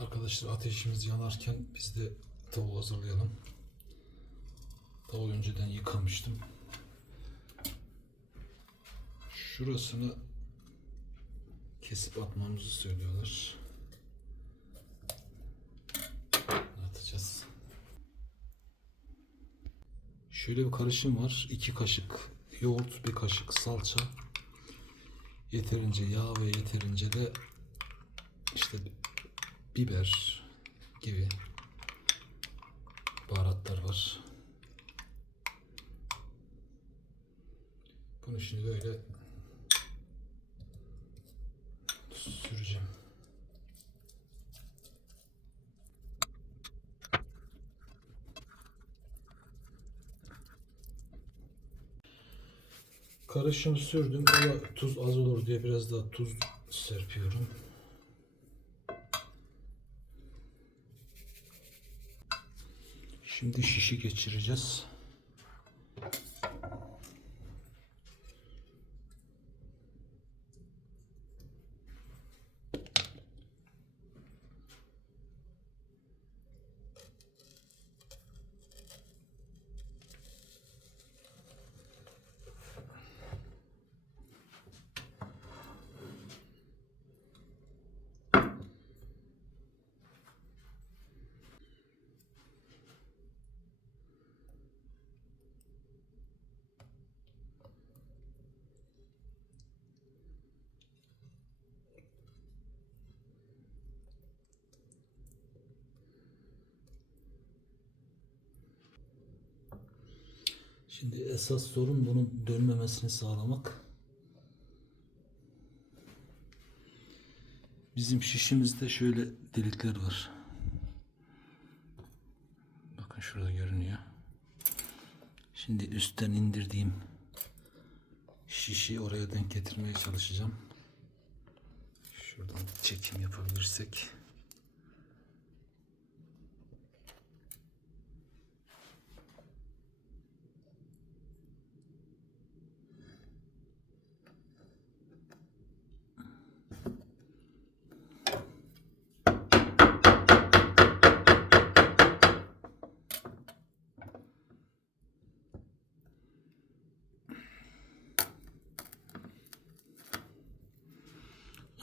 Arkadaşlar ateşimiz yanarken biz de tavuğu hazırlayalım. Tavuğu önceden yıkamıştım. Şurasını kesip atmamızı söylüyorlar. Atacağız. Şöyle bir karışım var. 2 kaşık yoğurt, 1 kaşık salça, yeterince yağ ve yeterince de işte biber gibi baharatlar var. Bunu şimdi böyle süreceğim. Karışımı sürdüm ama tuz az olur diye biraz daha tuz serpiyorum. Şimdi şişi geçireceğiz. Şimdi esas sorun bunun dönmemesini sağlamak. Bizim şişimizde şöyle delikler var. Bakın şurada görünüyor. Şimdi üstten indirdiğim şişi oraya denk getirmeye çalışacağım. Şuradan çekim yapabilirsek.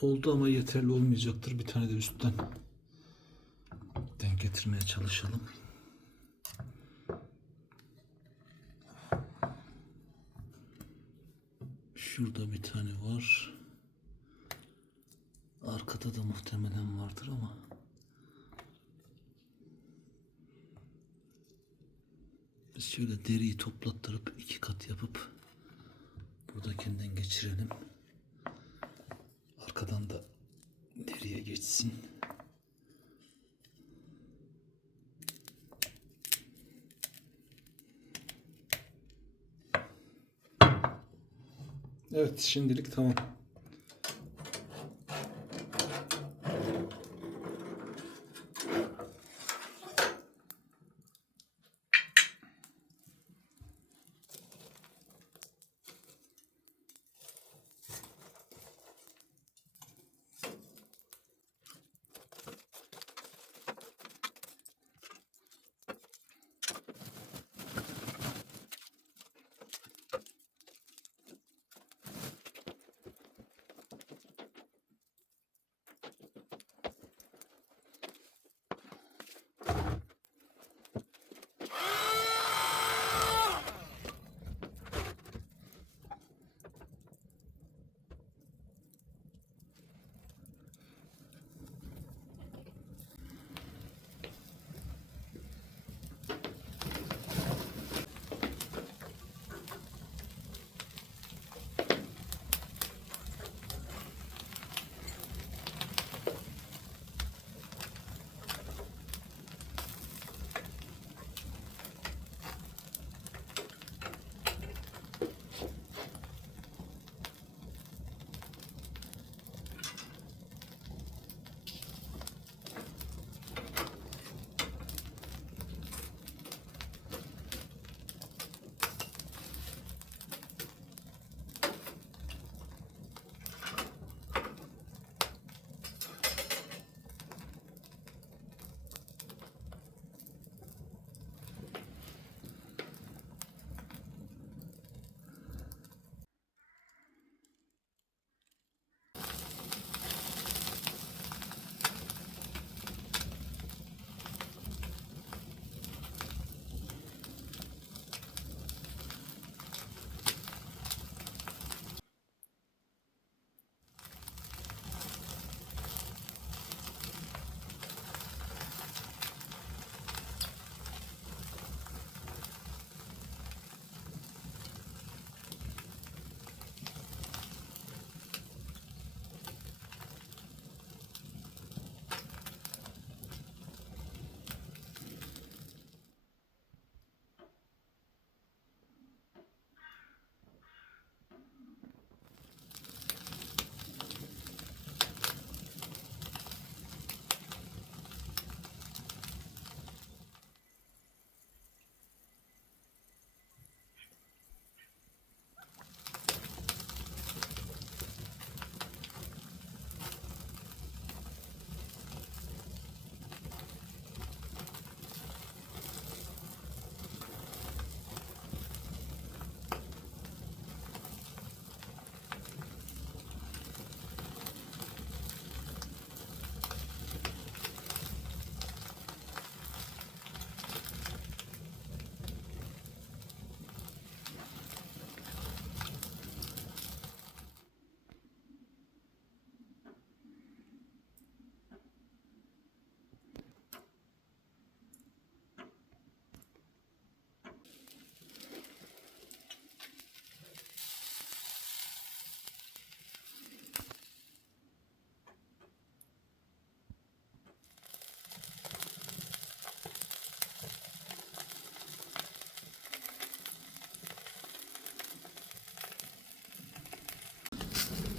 Oldu ama yeterli olmayacaktır. Bir tane de üstten denk getirmeye çalışalım. Şurada bir tane var. Arkada da muhtemelen vardır ama. Biz şöyle deriyi toplattırıp 2 kat yapıp buradakinden geçirelim. Arkadan da deriye geçsin. Evet, şimdilik tamam.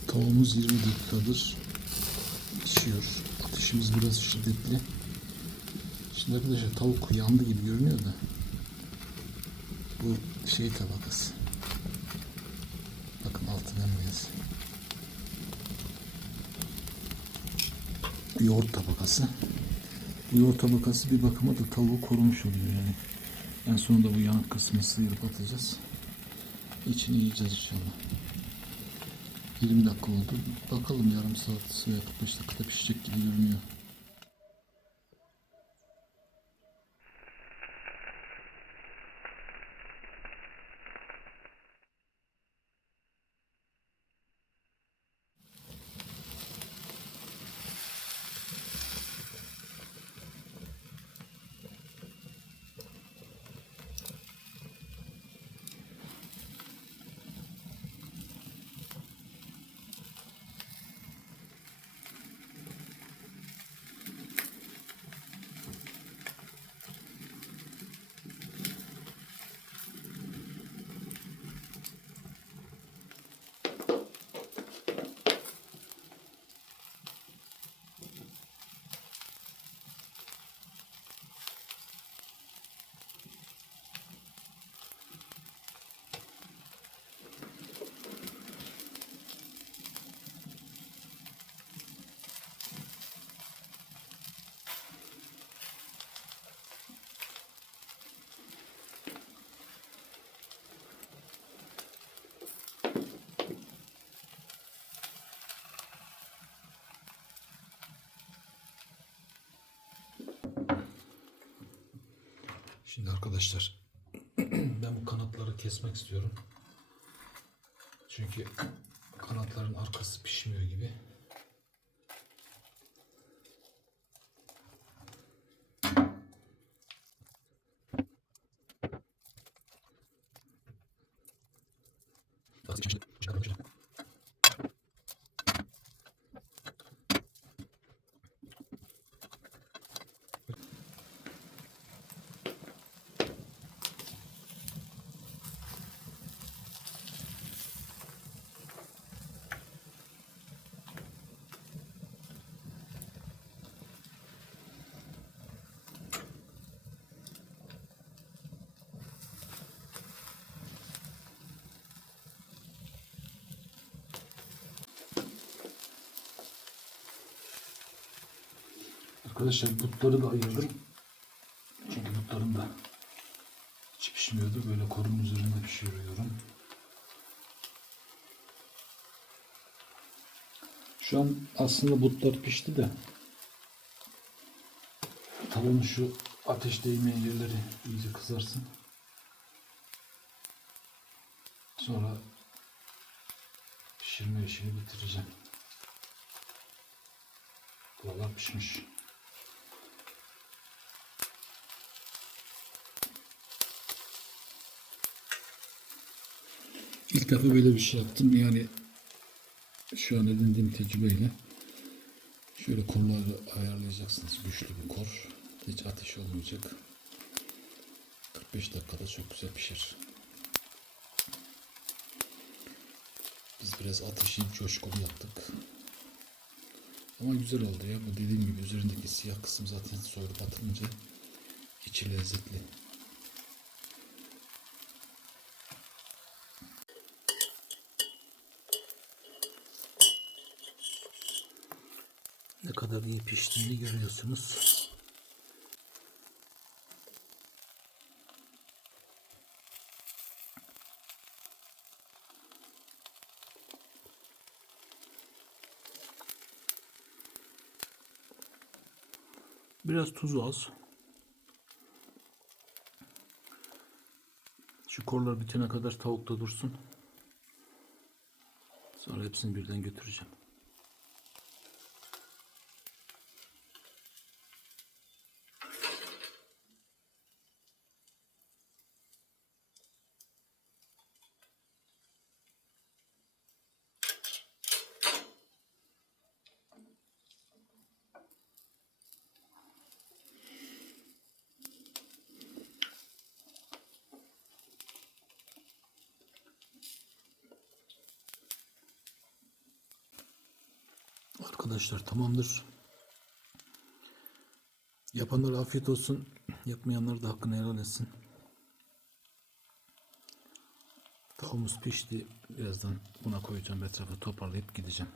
Tavuğumuz 20 dakikadır pişiyor. Ateşimiz biraz şiddetli. Şimdi arkadaşlar tavuk yandı gibi görünüyor da bu şey tabakası. Bakın altına beyaz. Yoğurt tabakası. Bu yoğurt tabakası bir bakıma da tavuğu korumuş oluyor yani. En sonunda bu yanık kısmını sıyırıp atacağız. İçini yiyeceğiz inşallah. 20 dakika oldu. Bakalım yarım saat veya 45 dakikada pişecek gibi görünüyor. Şimdi arkadaşlar ben bu kanatları kesmek istiyorum. Çünkü kanatların arkası pişmiyor gibi. Arkadaşlar butları da ayırdım. Çünkü butlarım da hiç pişmiyordu. Böyle korunun üzerinde pişiriyorum. Şu an aslında butlar pişti de tavuğun şu ateş değmeyen yerleri iyice kızarsın. Sonra pişirme işini bitireceğim. Buralar pişmiş. İlk defa böyle bir şey yaptım. Yani şu an edindiğim tecrübeyle şöyle kolları ayarlayacaksınız. Güçlü bir kor. Hiç ateş olmayacak. 45 dakikada çok güzel pişer. Biz biraz ateşi coşkulu yaptık. Ama güzel oldu ya. Bu dediğim gibi üzerindeki siyah kısım zaten soyulup atılınca içi lezzetli. Ne kadar iyi piştiğini görüyorsunuz. Biraz tuzu az. Şu korlar bitene kadar tavukta dursun. Sonra hepsini birden götüreceğim. Arkadaşlar tamamdır. Yapanlara afiyet olsun. Yapmayanlar da hakkını helal etsin. Tavuğumuz pişti. Birazdan buna koyacağım. Etrafı toparlayıp gideceğim.